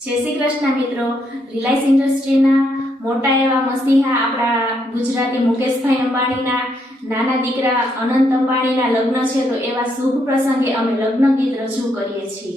જય શ્રી કૃષ્ણ મિત્રો. રિલાયન્સ ઇન્ડસ્ટ્રીના મોટા એવા મસીહા આપણા ગુજરાતી મુકેશભાઈ અંબાણીના, નાના દીકરા અનંત અંબાણીના લગ્ન છે તો એવા શુભ પ્રસંગે અમે લગ્ન ગીત રજૂ કરીએ છીએ.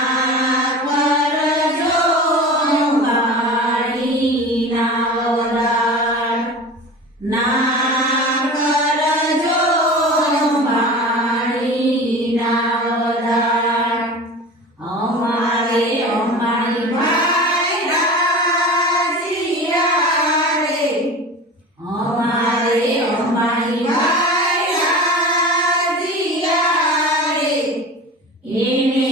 Amen.